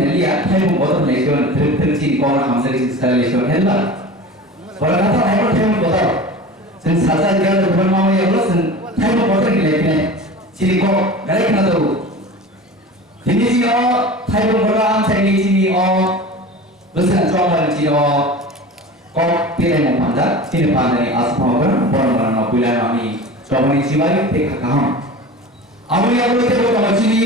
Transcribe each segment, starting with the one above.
Nelia, Taiwan Bottom Nation, 13 Corner Hamster installation, Hella. But I thought I would tell you about since Sata Girl, the Burma, and Taiwan Bottom Nation, Silico, Garekado. Finishing all Taiwan Bottom, Chinese or Listen, John, Kok pilih memandang, sini pandai asma'ul borong nak pilih kami. Coba ni siapa yang kaham. Amu yang boleh terus kamu sini,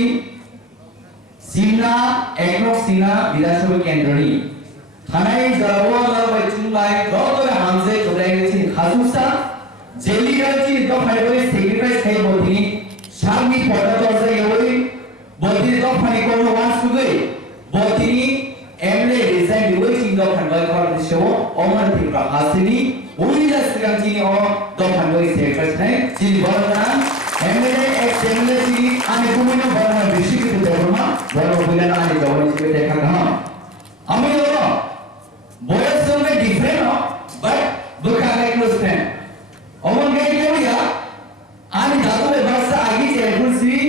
Sina, Eknos Sina, Bidasabah Kendra ni. Thanai Jarawa Jarawa Cumbai, Doktor Hamzah Jodai ni sini khasusa, Jelly ni Doktor Hamzah Secretary saya bodi, Shammi Potter Jodai yang bodi, bodi Doktor Hamzah Wan Sugai, bodi ni MLA resign dua sih Doktor Hamzah show, Omar Tika Hasini, Ulidah sekarang sini Doktor Hamzah Secretary, sini barusan MLA ex-MLA sini, ane kumpulan barusan bisik itu terima, baru bulan ane jawab sih mereka kaham. Amu yang boys semua different, but bukan close friend. Orang kaya dia, ane jatuh berbahasa agi cekul sih,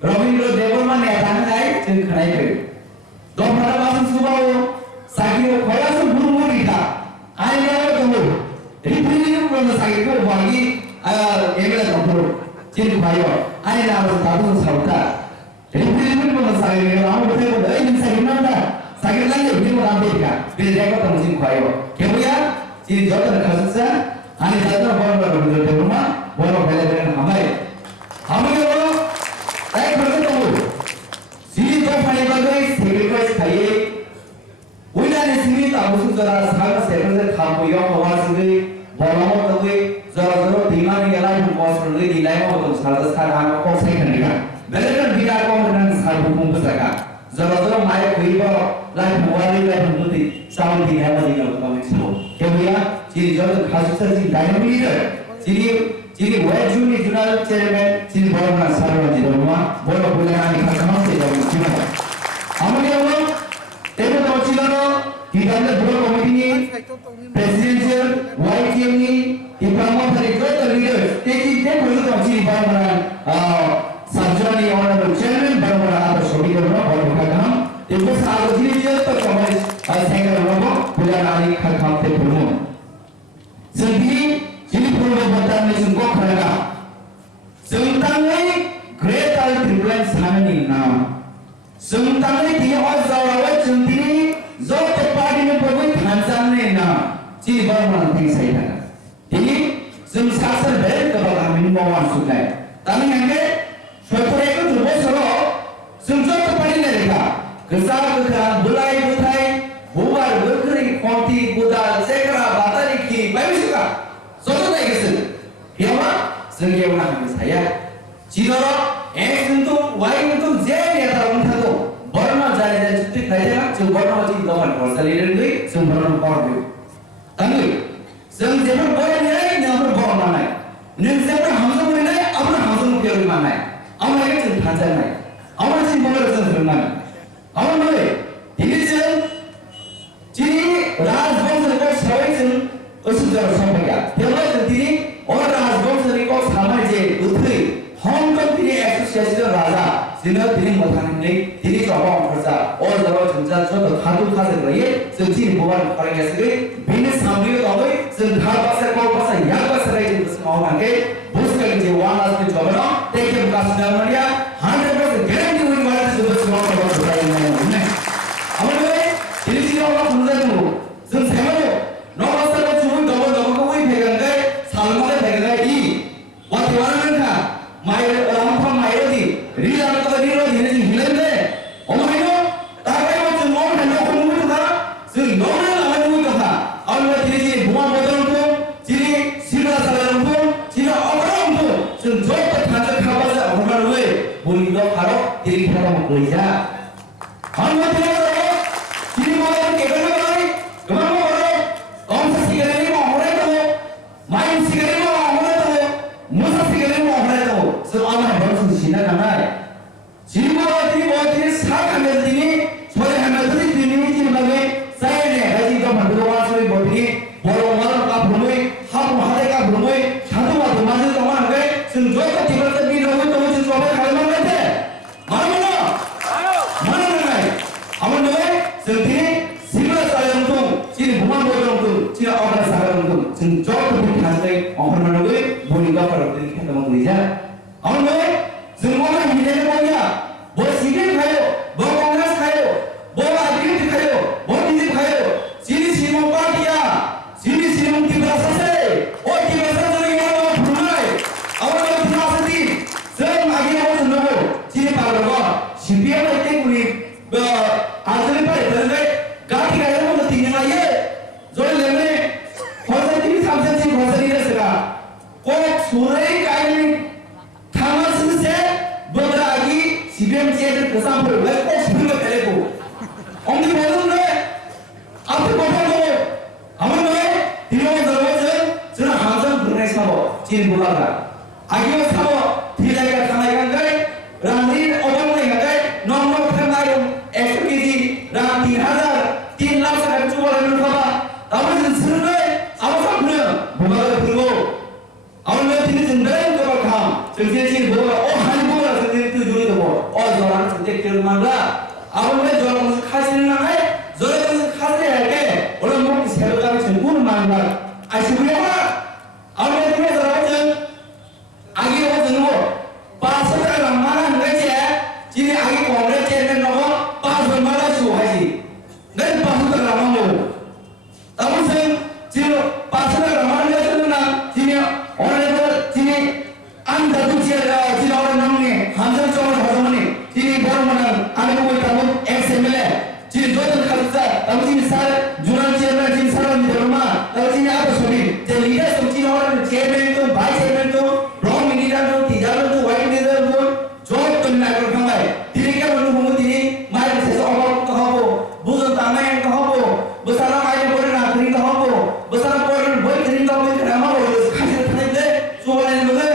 Robindra Devarman yang tanah naik cengkai per. Doktor Hamzah subau, sakit kaya su buru kita, ane yang tu, representative pun sakit kau bagi, MLA doktor. Jadi bayo, ane nama satu sauta. Representative pun sakit, orang betul betul ini sakit mana? Sakit lagi, ini orang beda. Beda jaga kamu bayo. Kemudian, jadi doktor kasusnya, ane doktor baru betul rumah, baru belajar hamai. Hamai itu, saya berkata, sini doktor ni bagai secretary saya. Udah ni sini tahu sudah sangat secretary kamu yang awal sini, baru tahu zara dimana yang lain kosong lagi di lain waktu sekarang kau saya kenal. Belajar kita kau dengan sekarang hukum besar. Zara mai kuiba lain mawari lain mundi sama di hebat di dalam kami semua. Kemudian jadi jauh kasus terjadi dalam leader. Jadi wajib ni jurnal chairman jadi baru nak sarana di rumah baru bulan ini kamu sejauh mana. Amalnya temu tahu cina kita ada dua komiti presidential YTM ni dibangun dari dua leader. Jadi dia perlu tahu cina baru mana sarjana ni honorable chairman baru mana ada shobi orang baru kaham. Itu sahaja dia tu kami saya orang bulan ini kaham terpenuh. Sendiri jadi perlu berbuat ni sungguh kerana sementara great tribulation sana ni nama. Sementara dia orang sendiri zat parti ni perlu hansan ni nama. Jadi baru mana saya nak. Jadi semasa ber kalau kami mahu sukai. Tapi angke suatu itu terus solo semasa parti ni mereka. Kesal bulai bubar berkeri konti budal segera batari ki bayu suka. Soalnya tak kisah. Siapa? Sengkau nak saya. Cina untuk Y untuk Z ni ada orang tu. Berma jadi cuti kerja, cuma berma jadi doan. Kalau selirin tu, cuma berma korbi. Tangguh. Sengkau berma ni, nama berma ni. Sengkau hamzah berma ni, apa hamzah berma mana? Awak ni cuma hantar ni. Awak cuma boleh sengkau berma. Awak boleh. Ini cuma. Jadi rajbang sengkau sawai cuma. Usul jauh sampai ya. Tiada sendiri orang rajbang sengkau sama je utri. Hong Kong diri asosiasi raja. Sehingga diri matahan ni diri coba kerja. Orang jauh jumlah suatu khadu khas lagi. Sejauh bukan orang yang segera. Bina sambil tahu. Sehingga pasal kau pasal yang pasal lagi semua orang ke. Buskan jiwa asli coba. Teknik bekas nama dia. 100% guarantee win mana sudah semua orang berjaya mana. Awak ni diri sini orang kerja tu. Sehingga nomor satu cuma double kau ini pegang ke. Salman pegang ke ini. Waktu mana kan? Mayor orang pun mayor di. Rila atau rila di sini hilang deh. Orang itu tak payah macam orang yang nak mungkin tu tak. Sehingga orang yang nak mungkin tu tak. Awak diri sini bukan betul tu. Jadi sila salah tu. Sila orang tu. Sehingga jauh terhadap khabar saya orang luar. Boleh tu harap diri kita mengkuliah. Awak tidak tahu. Jadi orang kebal kebal. Kemana orang? Orang sekitar ini orang tu. Main sekitar ini orang tu. Musa sekitar ini orang tu. Soalnya baru sini kan? Jiwa diri sangat menjadi soalnya hanya diri ini lagi saya ni haji kau berdoa soal bodi orang kau berumui ham hari kau berumui satu waktu masih kau mana ke senjata tiba tiba orang tu mesti coba kalau mana tu mana ni aman CPM 때 우리 아들이 빨리 되는데 가티가 이런 것도 뛰는 거예요. 저희 때문에 권선님이 3cm 권선이랬으니까 꼭 손에 까이는 가만 쓰세 뭐라기 CPM 째들 그 사람을 왜꼭 쓰는 거 때리고 엉덩이 보는데 앞에 보고 아무도 뒤로 들어오면 저는 항상 그런 사고 지금 뭐가 아기와 사고 뒤자기가 가만히 간걸 रानी ओपन नहीं है नॉर्मल खनायो एक्टिविटी रानी 3 लाख से कच्चू वाला लोग बाबा अब जिन सुने अब सब ने बुलाए बुलो अब मैं तीन जिंदे को काम चलते चीज बोला ओ हानी बोला चलते तू जोड़ी तो और जोरान चलते कर मांगा अब मैं जोरान से खासी ना है जोरान से खासी है के और मैं किसी हेलो का चंगुन मांगा ऐसे बोला अब मैं तुम्हें जोरान से आगे वो जन्मो पास का लम्बाना जिन्हें आगे कांग्रेस चेयरमैन लोगों पास बनवाना शुरू है जी नहीं पास का लम्बा हो तब उसे जिन्हें पास का लम्बा नहीं चलना ना जिन्हें ऑनलाइन जिन्हें अंदर दूसरे जिन्हें और नमूने हमसे चौड़ हज़मने जिन्हें बहुत मना आने को तब XMLA जिन्हें दो दिन खर्चा तब जिन्हें सारे जुड़ान चेयरमैन जिन्हें सारे निधरमा तब जिन्हें आप सुनी जब लीडर सोची और चेयरमैन तो वाइस चेयरमैन तो ब्राउन मीडिया तो तीजा तो वाइट मीडिया तो जोर तो ना कर खाए तीन क्या बोलूं हम तीन मार से अभाव कहो बुझन तामे कहो बसारा माय बोले ना तीन कहो बसारा बोले बोल तीन कहो रामा बोले खासे थाने दे सोले बोले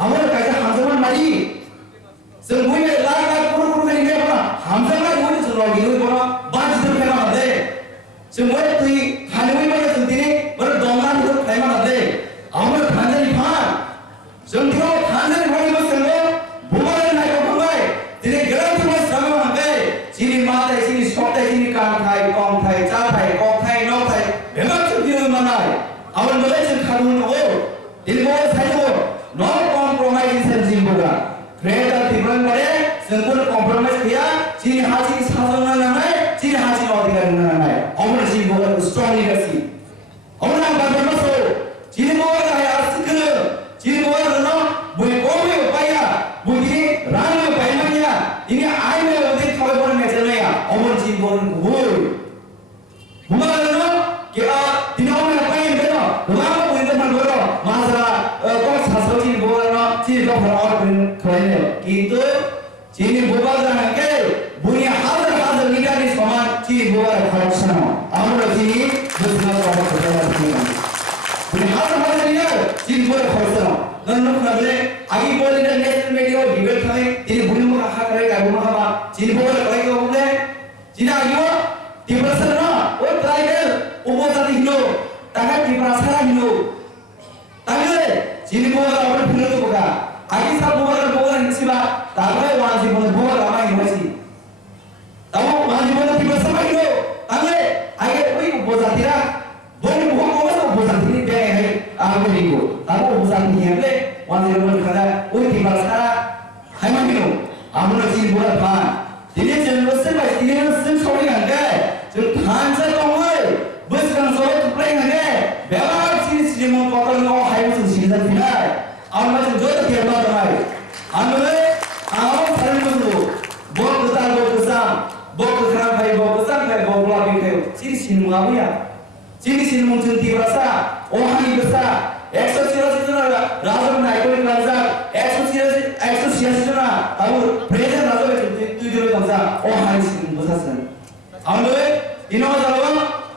हमर कैसा हमसे मारी सब कोई में लाख लाख करोड़ नहीं है बोला हमसे मार बोले सुनो ये बोला बात से कहना दे सब बोले तू खाने में बोले सुनती नहीं बोले दोंगा तो कहना दे हमर खाने नहीं फान संतो खाने नहीं बोले सुनो जिन्हें गलत में समय आ गए जिन्हें माता जिन्हें शॉट है जिन्हें कान खाए कौन खाए चा खाए कौन खाए नौ खाए बेमार चुकी हुई मनाए अवन बोले जिन खानून हो दिल बोल खाए हो नॉन कॉम्प्रोमाइज इन जिन बोला क्रिएटर तिब्रन बोले संपूर्ण कॉम्प्रोमाइज किया जिन्हें हाथी साधन ना है जिन्हें हाथी अधिकार ना है अवन जिन बोला स्ट्रॉन्ग लीडरशिप अवन आप बात मत हो जिन्हें बोला है आज तक जिन्हें बोला ना बुई कोई उपाया बुई रानी ini ai me ode thoi bon me chale ya omon ji bon hoi humana ke a dinaw me pai me no ma ma pui ta man ro ma sa ko sa so ji bo no ji do phar aur bin khoi ne kintu ji ni bo ba na ke buni hazar leader ni saman ji bo ra khorsa no amro ji ni busna ko ba ko ta ni buni hazar leader ji bo ra khorsa no Nannu नगले आगे बोले ना national media और डिबेट खाए जिन्हें बुरी मुखा खा करे क्या बुरा खावा जिन्हें बोले करे क्या बोले जिन्हें आगे वो डिप्रेशन ना वो ट्राइबल उपोजाति हिलो ताकि डिप्रेशन हिलो ताकि जिन्हें बोले अपने फिर तो बोला आगे सब बोला निश्चित ताकि वहाँ जी बोले बोला हमारे हिमाची तब वहाँ जी बोले डिप्रेशन हिलो ताकि आगे कोई उपोजाति रा बोले बोले उपोजाति नहीं दे है आगे हिलो ताकि उपोजाति नहीं है wanita berkata, "Oi di bahasa, hai mana? Amro sih buat apa? Jadi jenis sebab jenis sebab angka, jadi hansa kongoi, bus kan soal tupai angka, beberapa jenis jenis kotor no hai musim season final, awal macam jodoh tiada ramai, amro awal sering dulu, bok besar, bok keram hai, bok lagi hai, jenis jenis apa ya? Jenis jenis muncul di bahasa, orang besar. एक्सोसिएशन ना राजन नाइकोल राजा एक्सोसिएशन ना अब प्रेजेंट राजा के तू जो राजा ओ हाइस बसासन आमले इनो जावा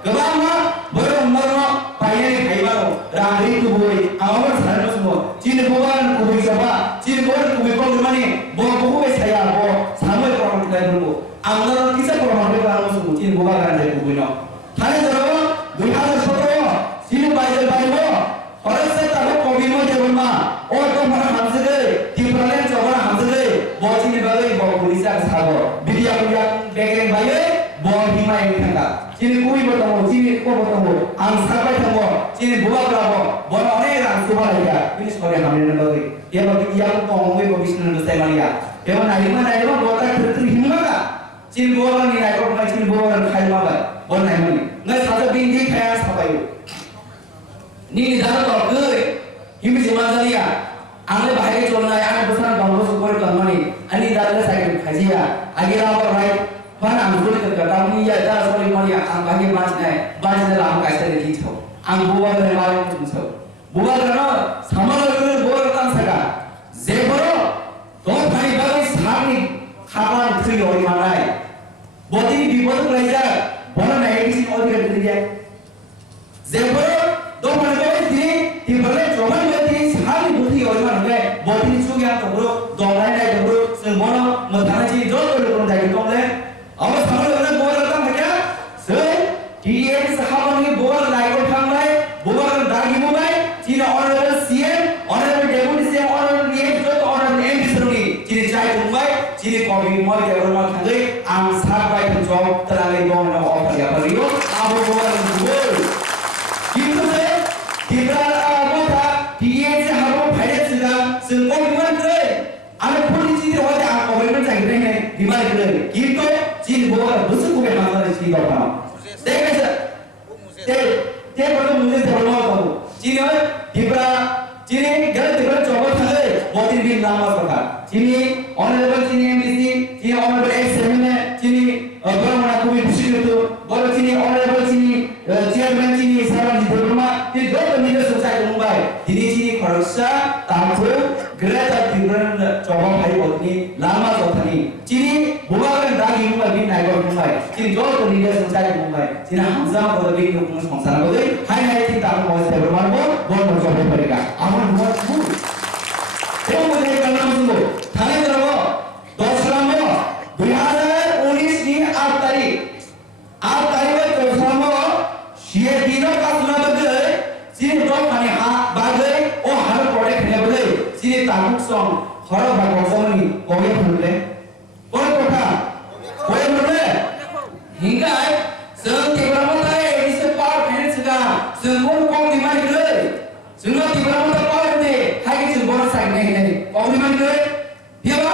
गबामा बरो मरो पाइने खाइबारो रांगरी तू बोई आवर सानो सुमो चिन बोगान कुबई सभा चिन बोगान कुबई कोमानी बो कुबई साया बो सामय प्रमाण खाइबो आंगरो किसा प्रमाण खाइबारो सुमो चिन बोगान रांगरी कुबई न थाने जावा 2017 चिन बाइजल बाइबो और से तब कोविड में जब मां और तो हमारा हमसे गए डिफरेंट जगह हमसे गए बहुत ही निभाए बहुत पुलिस का साथ बिरिया बैगेंग भाई बहुत ही मायने रखा चीनी कोई बताओ चीनी को बताओ आम साबाई थमो चीनी बुआ कराओ बहुत अनेक रात सुबह लगा पुलिस वाले हमने न लगे ये बात किया तो हम भी पुलिस ने दोस्त मारिया ये मन आइमा बहुत तरह हिम्मत का चीनी बुआ नहीं आया तो मैं चीनी बुआ खाई मांगा बहुत नहीं मनी न साथ बिंदी खाया साबाई ni dalam kalau ini cuma saja, anda bahaya cuma, anda pesan bangsa support kamu ni, ani dalam saya kajiya agira apa right pan ang sulit ke kami ya dah sorry mari ang bagi mas dalam kasih lagi tahu ang buat dari malam tu tahu buat kerana sama lagi buat kan saja zebro तो भाई बाबू सामने खाबान थी और मानाए बहुत ही विपद राजा बना नहीं किसी और कर दिया जेबर दो महीने थी तीव्र चौबन में थी सामने बुद्धि और मानाए बहुत ही चुगिया तो बरो दोनों ने तो बरो सेमोनो मधाना चीज जो तो लोगों जाके तो ले अब सामने वाले बोल रहा था क्या सर टीएस साहब ने बोल लाइक उठा रहे बोल दागी मुंबई चीन honourable CM honourable deputy CM honourable M जो तो honourable M Ciri cai tumbai, ciri kopi moi dia rumah tangga, ang sahabat itu jauh terlalu bawah nama orang yang beriyo, abu bawah dulu. Kita se, kita apa ta, dia se haru payah sudah, semua dimana tu, ane pun ciri wajah ang kopi mana cai ni, dimana tu, kita ciri bawah busuk kopi mana ciri bawah. Dekh se, dekh kalau mungkin terlalu bawah, ciri apa, kita ciri garis kita coba tangga, botin bin nama berkat. Cini honorable cini MDC, cini honorable ex-7, cini berapa kubi bersih itu, baru cini honorable cini chairman cini sahabat di rumah, cini dua pemilik selesai Mumbai, cini korupsi, tampil, gerata tiburan coba hari ini lama jauh cini bukan lagi Mumbai bin naik Mumbai, cini dua pemilik selesai Mumbai, cini Hamzah pada bin hukum sengsara boleh, hari ini kita mau selesai bermain boleh coba mereka, aman buat bu. Kemudian kalau tunggu, thane terlalu, 10 November 2019 ni 8 तारीख में 10 November, ये दिनों का सुना बदले, सिर्फ जो खाने हाँ बाजे, ओ हर प्रोडक्ट ने बदले, सिर्फ ताकुक सॉन्ग, हर बागों सॉन्ग नहीं, कोई बोले, हिंगा है, संग तीव्र मत है, इससे पार फैन सका, संगों को दिमाग ले, संगों तीव्र मत पार दे, हाई किसी बोनस साइड नहीं, और दिमाग ले, dia ba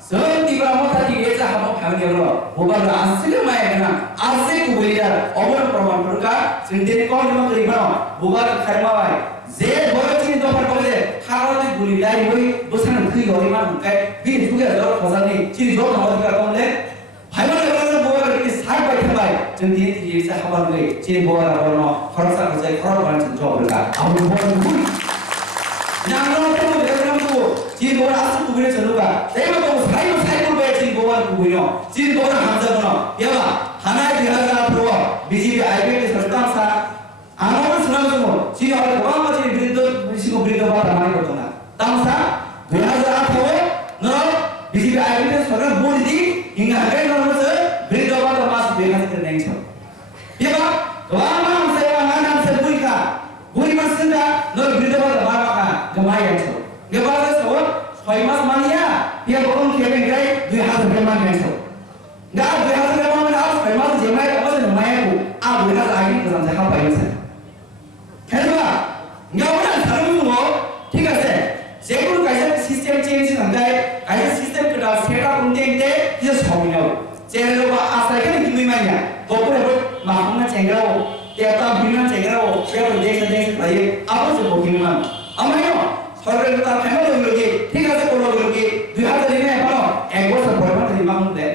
sering tiba mata di desa hamba family ro bukan asli mai kana asli ku boleh over program perka sendiri kau lima terima bukan karma mai je boleh sini doa boleh kalau di boleh dari boleh bosan nanti orang mana mungkin bin juga ada kosan ni sini doa nama juga kau boleh hai mana orang bukan ini saya baik baik sendiri di desa hamba boleh sini bukan orang orang kerja orang job berka awal bukan Jangan lupa jangan lupa. Jadi orang asal tu boleh cakap. Tapi kalau saya tu boleh jadi orang tu boleh. Jadi orang hamzah mana? Ya ba. Hanai dihadap perwa. BJP IB ke serta sa. Anak senang semua. Jadi orang macam ini berita, mesti berita apa ramai betul na. Tamsa dihadap perwa. No BJP IB ke serta boleh di hingga hari ini orang se berita apa masuk dengan terdengar semua. Ya ba. Orang saya boleh ka. Boleh masuk dah. No berita apa Gemai yang so, gemai so, soimas mania, dia bukan kira kira dua hari gemai yang so. Enggak dua hari gemai mana, soimas gemai apa sih gemai aku, dua hari lagi dalam jangka panjang sih. Kenapa? Enggak mana sekarang semua, tiga sih. Sebelum kajian sistem change nanti, kajian sistem kita sekarang penting deh, dia soalnya. Jangan lupa asal kan itu mana, kau pun maklumnya cenggau, tiap tahun bina cenggau, siapa desa lagi, apa sih bagaimana? Amanya, seorang kita family lagi, tiga sekolah lagi, dua hari ini apa? Ekor seberapa terima mungkin?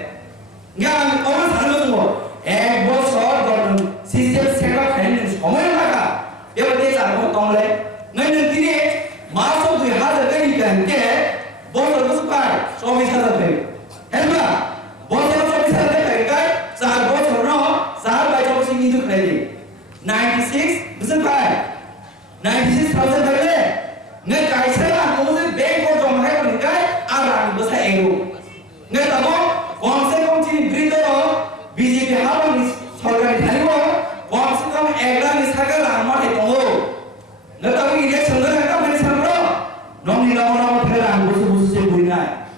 Enggak, orang selalu semua. Ekor seorang sistem sekarang family semua yang ada. Dia berarti cara potong le. Nanti ni masuk dua hari ini kan ke, bos harus pakai, suami saya pakai. Hendak, bos harus suami saya pakai, sahabat bos orang, sahabat baca bos ini tu kali. 96 besar pakai. 96,000 pakai. Ngai kaisa aku mesti bank ko jom hai ko nikai arang basa ero ngai tamo kom se kom chini brido BJP hawa ni sarkar thaibo kom se kom ekla ni sagar amma thai tongo ngai tamo election ga ka mani samro nong ni lawa phera ang busu busu se buina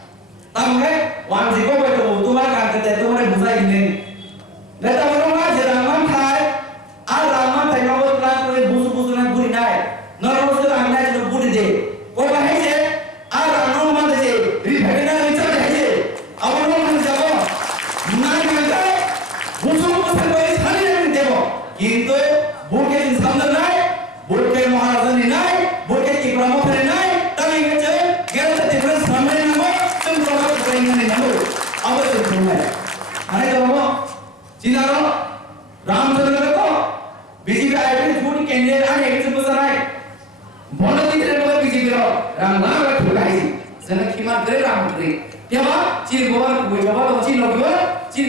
tam hai wan ji ko ba to tumar ka te tumare busa ine ngai tamo ma jeraman thai araman thai no tla ko busu busu na buina noro se angna je budi de ko ba hai je ara non man je ri bhagina ri cha hai je awon man jabo nai manta busu busu ko khali ni debo kintu buke in samdar nai buke maharaja ni nai buke ikramo phare nai tami je gera te difference samne na mo tum ko ko ni na mo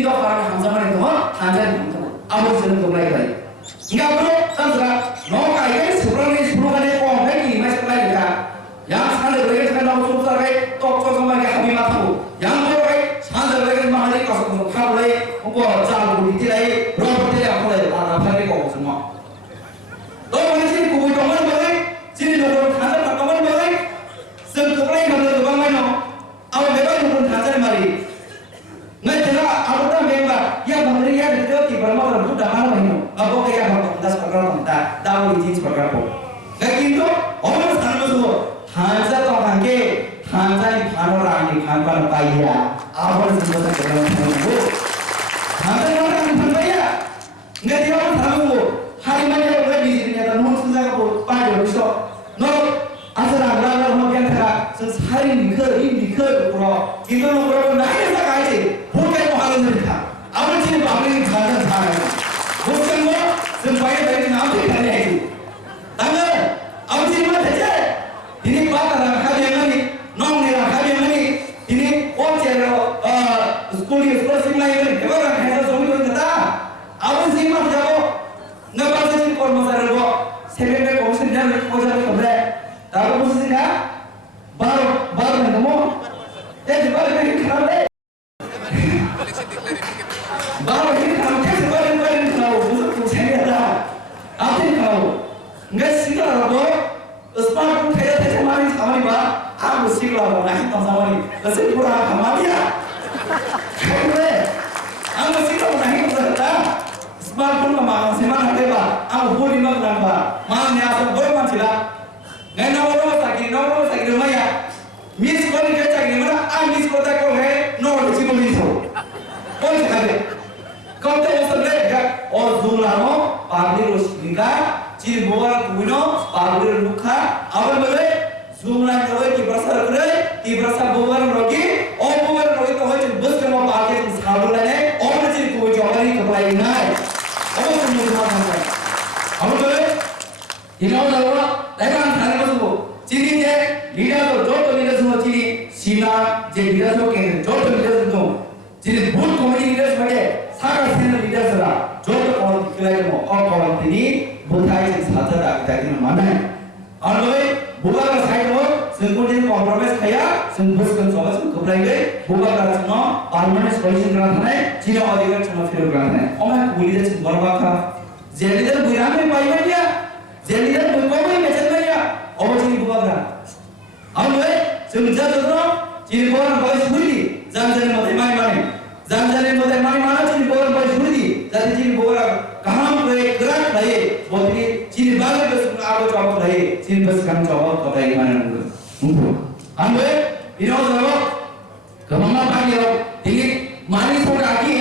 지도 바람 함정을 해도 단자리 못하고 아버지는 동라이 가요. 이가 앞으로 선수가 너가 이게 수로가 되고 획기 이마시 빨리가 양 산에 그렇게 간다고 쏟아가게 똑똑하게 합이 맡고 양보를 산들에게 마을에 가서 하루에 뭐 자고 이때에 로봇에 앞으로 나가게 거고 뭐 너는 지금 고기 동안 뭐래 지금 요거 단자 바꿔만 뭐래 선수가 이거는 누가 말이노 아무 내가 이거는 단자를 말이 내가 아무도 멤버 야 뭐래 야 그때 기발마를 부다 하나 말이노 아고 그야 하고 다 스파크라고 다 다운 이지 스파크라고 내가 긴도 어느 사람으로 단자 동안 게 단자의 반어라니 반반을 빠이야 아버지 것을 그런 거고 단자의 반반이야 내가 사람으로 하리만이라고 왜 미지냐 너 순자가 빠져 여기서 너 아서라 나라고 하기한테가 저 살인 미커 그러 이거는 그러고 나에서 가야지 볼까지 하는 소리다 아버지는 마음이 가는 사람이야 못생 뭐 선파에 되지 나한테 가야지 나는 아버지만 되지 ini bakal kalian nongnya kalian ini objek sekolah semua ini orang hanya soal kita apa sih mas jago nggak pasti sih kalau masalah lo sebelumnya kau sendiri kau jadi kebelah tahu posisi nggak baru nih kamu baru ini kenal deh baru ini kenal baru kenal musuh saya ada apa yang kenal nggak sih kalau 스마트폰 태야 대체 말이 사만이 봐 아무 시끄러워 나 힘든 사만이 그래서 이거라 가만이야 그래 아무 시끄러워 나 힘든 사람 스마트폰만 막 세만 해봐 아무 보리만 봐 마음에 아서 뭐만 지라 내 나오러 사기 뭐야 미스콜이 결정이 뭐라 아 미스콜 잡고 해 너를 지금 미소 어디 가게 그때 무슨 래 둘라노 바비로 시기가 지금 뭐가 보이노 바비를 놓카 아버지 뭐래 zoom랑 그거에 디브라사 그래 디브라사 보고는 로기 보고는 로기 또 하지 무슨 뭐 바게 사불라네 어머니 보고 저거니 그거에 나이 어머니 무슨 말하는 아무튼 이러다가 내가 다른 것을 뭐 지리제 리더도 저도 리더도 지리 시나 제 리더도 게 저도 리더도 지리 본 코미디 리더도 말에 사가시는 리더스라 저도 어 그래 뭐 어거든이 못하게 사자다 그다기는 많아요. 알로에 뭐가 사이로 승부된 컴프로마이즈 해야 승부스건 저것은 그플라이게 뭐가 가르치노 알만의 솔루션 그라타네 지려 어디가 정말 필요 그라타네 어머 우리들 지금 뭐라고 제리들 부람에 빠이면이야 제리들 뭐고이 매천이야 어머니 뭐가 그라 알로에 승자들로 지리보는 거의 수리 잠자는 못해 많이 जानजाने में मानी माना चीनी बोल पर शुरू जाते चीनी बोल कहाँ पे करार रहे बोलती चीनी बागे बस आगो चावल रहे चीनी बस काम चावल कपड़े माने उनको हम वे इन्होंने कमामा भागी हो ठीक मानी सोच आगे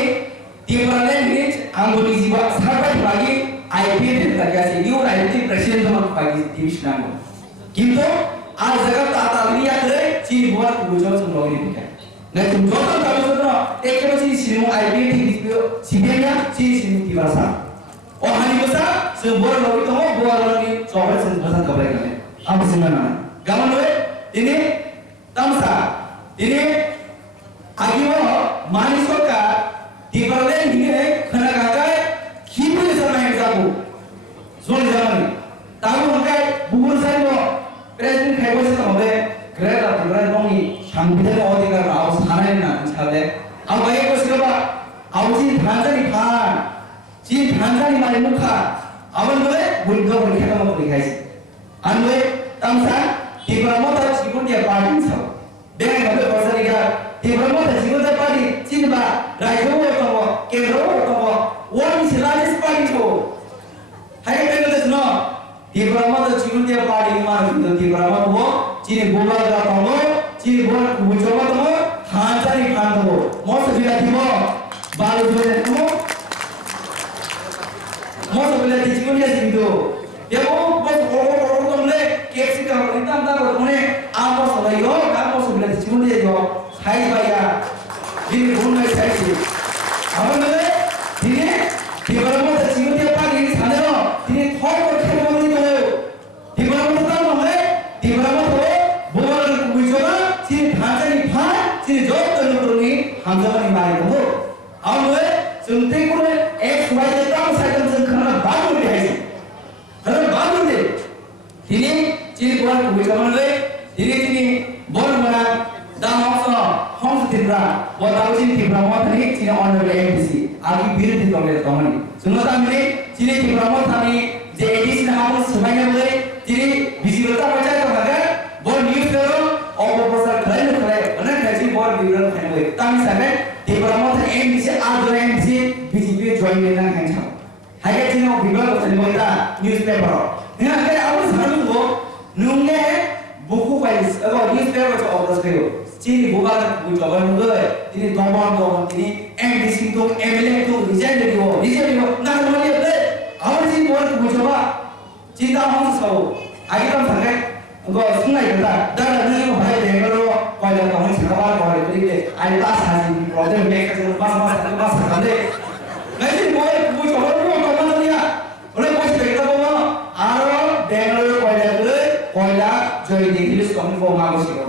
तीव्रने मिनट आंगोली जीवा सार्वत भागी आईपीएल लगा से न्यू आईपीएल प्रेसिडेंट हम भागी दिविश नाम किंतु आज जगत तातालिया करे चीनी बोल कुछ और संभव नहीं है 네, 좀 저도 가면서 때까지 시는 아이비티 시비냐 시는 디바사. 하니고사 저 뭐를 넣기도 하고 뭐하러니 저걸 쓴 것은 거래가네. 아무 생각나. 가만왜 이니 tamsa ini 아기와 많이 쏟아 디바레 이게 하나가가 기분에서 많이 가고 손이 잡아니 다음 뭔가 부분 살고 프레젠트 해고 있었는데 그래가 그래 놈이 장비대가 어디가 나와서 하나님 나는 차대 아마 이거 싫어봐 아우지 단장이 진 단장이 많이 묵하 아버지의 물건을 해가면 그렇게 하지 안왜 땅산 디바모다 지군디에 빠진서 내가 이거 벌써니까 디바모다 지군디에 빠지 진바 라이오였던 거 게로였던 거 원이 지라지스 빠지고 하이베르데스 너 디바모다 지군디에 빠지기만 해도 디바모다 뭐 지니 보바가 거 지니 보바 구조가 거 한자리 간다고 뭐서 비라티모 바로 소리했고 뭐서 비라티 지군디에 지도 여보 뭐 오르동네 계획시가 일단다고 돈에 아무서 나이고 아무서 비라티 지군디에 저 사이바야 이 돈을 살지 아무런데 이게 디바모다 지군디에 빠지 사내로 이게 털고 캐먹는 거예요 디바모다 뭐래 디바모다 뭐를 구조가 지 반전이 반 지저 떨어들니 한정이 많이 보고 아무래 MDC 아기 비르디 동네 동네 중간에 지리 디프라모 타니 제 에디슨 하고 수마이나에 지리 비지로다 맞아요 하가 뭐 뉴스로 어버버서 그래 어느 가지 뭐 비브런 하는 거예요 땅사에 디프라모 타 MDC 아도 MDC BJP 조인되는 행사 하게 지금 비브런 하는 거다 뉴스페이퍼로 그냥 아무리 사는 거 눈에 buku país, agora newspaper cho obras kayo. Chini bukan buku jawaban gue, ini domon, ini MDC tu, MLA tu, resign dia, nak mana dia? Awak sih buat buku jawaban, cinta orang sesuatu. Akhirnya sampai, agak sungai kita, dah ni kau bahaya dengan lo, kau yang kau ni sekarang kau ni beri dia, ada tas hasil, project make kerja, mas kerja. Nanti buat buku jawaban kau mana dia? Oleh kau sih kita bawa, aro dengan lo kau yang tu, kau yang 저희 내기를 성공하고 싶어요.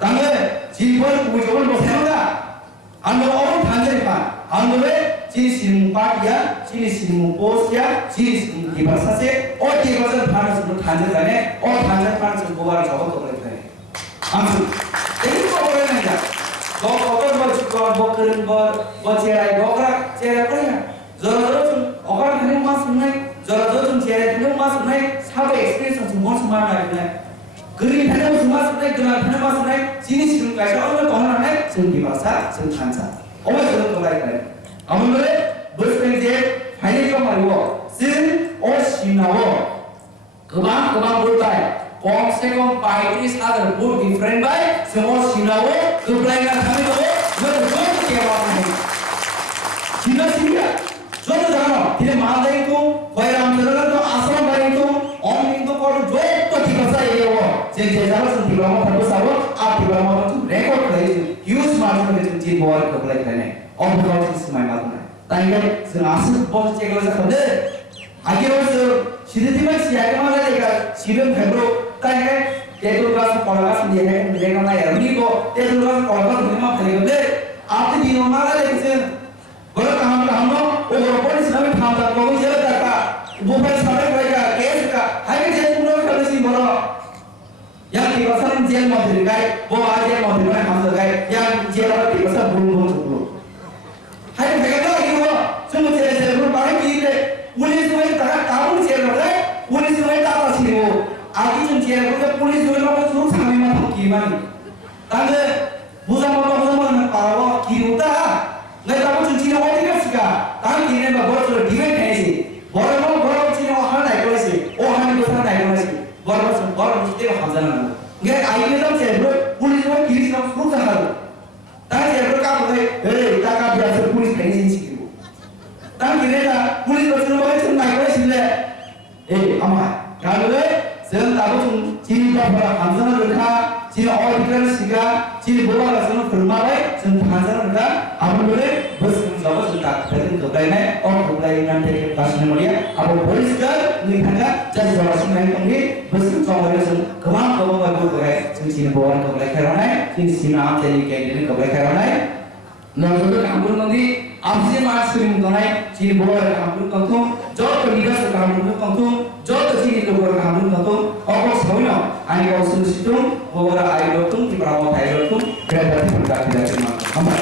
당근 진벌 구조를 못 해놓다. 안 먹어본 단절판. 안 먹으면 진실무 빠기야, 진실무 보스야, 진실무 기발사세. 어디 가서 파는 수도 단절판에, 단절 파는 수도 고발을 적어도 그랬대. 아무튼 이거 뭐라는가? 어떤 뭐 주거, 뭐 그런 뭐 제라이 뭐가 제라 그러냐? 저러 좀 어가라 되는 맛은 저러 좀 제라 되는 맛은 사회 익스프레션 좀 무슨 말이야? 그리 하는 수마스네 그만 하는 마스네 지니 지금까지 어느 동안에 전기 마사 전탄사 어머 저런 거가 있네 아무래 버스펜제 파이널 말고 쓴 오시나워 그만 볼까요 공세공 바이트리 사들 볼 디프렌트 바이 스모 시나워 그 플라이가 하는 거고 그걸 좀 깨워하는 지나시야 저도 자노 이제 마다이고 거의랑 들어가도 아스람 바이고 엄민도 거를 좀 디가사예요 제자로 디바마 하고 사고 아 디바마 좀 레코드 플레이 유스 마르는 게 진 보알 거 플레이 되네 엄청 시스템이 맞네 다이게 아스 보스 제거서 근데 아기로서 시대티만 시야가마가 내가 지금 배로 다이게 대도 가서 걸어가서 내가 나 여기고 대도 가서 걸어가서 내가 되는데 앞에 디노마가 되겠어 뭐라 하면 오늘 폴리스 하면 다음다 거기 제가 모바일 사례 거기가 계속가 하게 제일 물어 그러지 뭐라 yang di kawasan jail mau dirikai, bawa jail mau dirikai hamil kai, yang jail orang di kawasan burung sepuluh. Hai mereka lagi bawa, semua jail burung barang kiri, polis semua tak tahu jail orang, polis semua tak tahu sih wo. Aki cuma jail orang, polis semua orang suruh sambil mana kiri mana. Tangga, bukan nak parawa kiri utara, nggak tahu cuma cina orang tidak suka, tangga kiri nak bawa suruh divide ni sih, bawa cina orang naik kelas sih, orang itu naik kelas sih. baru mesti hamzana nggak ayo kita cebol polis orang kiri sama fruk sama tapi cebol kamu deh tak biasa polis pengen sih tapi kita polis bersama orang itu naik kelas sih ama kalau sen tahu ciri apa hamzana mereka ciri orang kiri sih ciri bawa langsung permai sen hamzana mereka apa boleh bos sama sudah berarti kebenaran orang kebenaran nanti kasih nomornya apa polis kan nih jadi kalau semua ini bos 정원에서 그만 넘어가고 그래 정치는 보완 그래 캐러나이 진심 아무 때니 게임은 그래 캐러나이 너도 감분 건디 앞세 말씀인 거나이 진 보완 감분 건통 저 리더스 감분 건통 저 지리도 보완 감분 건통 어거 서요 아니 거기서 시동 보완 아이로 통 디브라고 다이로 통 그래 버티 불가 기다리마 한번